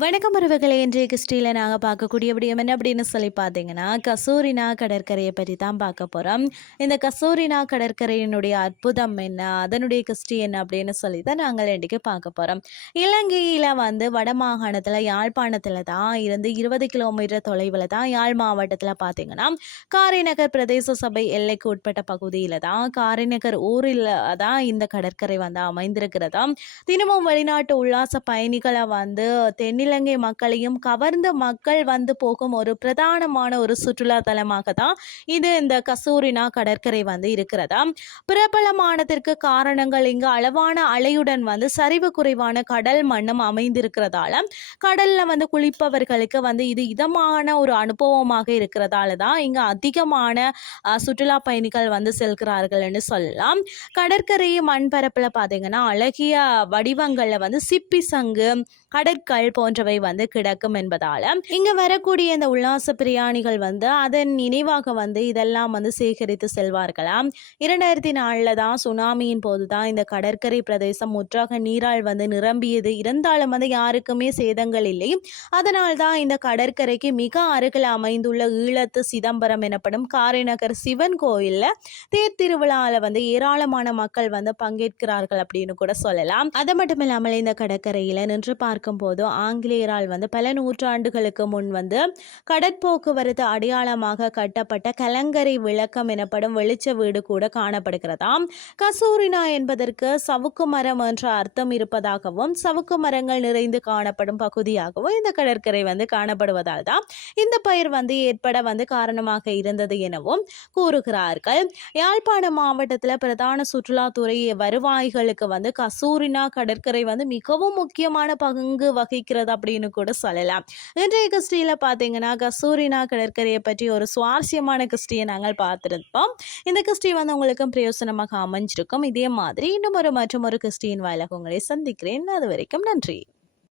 உறவுகளை இன்றைய கிறிஸ்டியில் நாங்கள் பார்க்கக்கூடிய விடயம் என்ன அப்படின்னு சொல்லி பார்த்தீங்கன்னா கசூரினா கடற்கரையை பற்றி தான் பார்க்க போகிறோம் இந்த கசூரினா கடற்கரையினுடைய அற்புதம் என்ன அதனுடைய கிறிஸ்டி என்ன அப்படின்னு சொல்லி தான் நாங்கள் இன்றைக்கு பார்க்க போகிறோம் இலங்கையில் வந்து வடமாகாணத்தில் யாழ்ப்பாணத்தில் தான் இருந்து இருபது கிலோமீட்டர் தொலைவில் தான் யாழ் மாவட்டத்தில் பார்த்தீங்கன்னா காரைநகர் பிரதேச சபை எல்லைக்கு உட்பட்ட பகுதியில் தான் காரைநகர் ஊரில் தான் இந்த கடற்கரை வந்து அமைந்திருக்கிறதா தினமும் வெளிநாட்டு உல்லாச பயணிகளை வந்து இலங்கை மக்களையும் கவர்ந்த மக்கள் வந்து போகும் ஒரு பிரதானமான ஒரு சுற்றுலா தலமாக தான் இது இந்த கசூரினா கடற்கரை வந்து இருக்கிறதா? பிரபலமானதற்கு காரணங்கள் இங்கு அளவான அலையுடன் வந்து சரிவு குறைவான கடல் மண்ணும் அமைந்திருக்கிறதால கடல்ல வந்து குளிப்பவர்களுக்கு வந்து இது இதமான ஒரு அனுபவமாக இருக்கிறதால தான் இங்கு அதிகமான சுற்றுலா பயணிகள் வந்து செல்கிறார்கள்னு சொல்லலாம். கடற்கரை மண்பரப்பில் பார்த்தீங்கன்னா அழகிய வடிவங்களில் வந்து சிப்பி சங்கு கடற்கல் போன்றவை வந்து கிடக்கும் என்பதால இங்க வரக்கூடிய இந்த உல்லாச பிரியாணிகள் வந்து அதன் நினைவாக வந்து இதெல்லாம் வந்து சேகரித்து செல்வார்களாம் இரண்டாயிரத்தி நாலுல தான் சுனாமியின் போதுதான் இந்த கடற்கரை பிரதேசம் முற்றாக நீரால் வந்து நிரம்பியது. இருந்தாலும் வந்து யாருக்குமே சேதங்கள் இல்லை. அதனால் தான் இந்த கடற்கரைக்கு மிக அருகில் அமைந்துள்ள ஈழத்து சிதம்பரம் எனப்படும் காரைநகர் சிவன் கோயில்ல தேர் திருவிழாவில் வந்து ஏராளமான மக்கள் வந்து பங்கேற்கிறார்கள் அப்படின்னு கூட சொல்லலாம். அது மட்டும் இல்லாமல் இந்த கடற்கரையில் நின்று பார்க்கும்போது ஆங்கிலேயரால் வந்து பல நூற்றாண்டுகளுக்கு முன் வந்து கடற்போக்குவரத்து அடையாளமாக கட்டப்பட்ட கலங்கரை விளக்கம் எனப்படும் வெளிச்ச வீடு கூட காணப்படுகிறதாம். கசூரினா என்பதற்கு சவுக்கு மரம் என்ற அர்த்தம் இருப்பதாகவும் சவுக்கு மரங்கள் நிறைந்து காணப்படும் பகுதியாகவும் இந்த கடற்கரை வந்து காணப்படுவதால் தான் இந்த பயிர் வந்து ஏற்பட வந்து காரணமாக இருந்தது எனவும் கூறுகிறார்கள். யாழ்ப்பாண மாவட்டத்தில் பிரதான சுற்றுலாத்துறை வருவாய்களுக்கு வந்து கசூரினா கடற்கரை வந்து மிகவும் முக்கியமான பங்கு வகிக்கிறது அப்படின்னு கூட சொல்லலாம். இன்றைய கிறிஸ்டியில் பார்த்தீங்கன்னா கசூரினா கடற்கரையை பற்றி ஒரு சுவாரஸ்யமான கிறிஸ்டியை நாங்கள் பார்த்துருப்போம். இந்த கிறிஸ்டி வந்து உங்களுக்கும் பிரயோசனமாக அமைஞ்சிருக்கும். இதே மாதிரி இன்னும் ஒரு மற்றும் ஒரு கிறிஸ்டியின் வாயிலாக உங்களை சந்திக்கிறேன். அது வரைக்கும் நன்றி.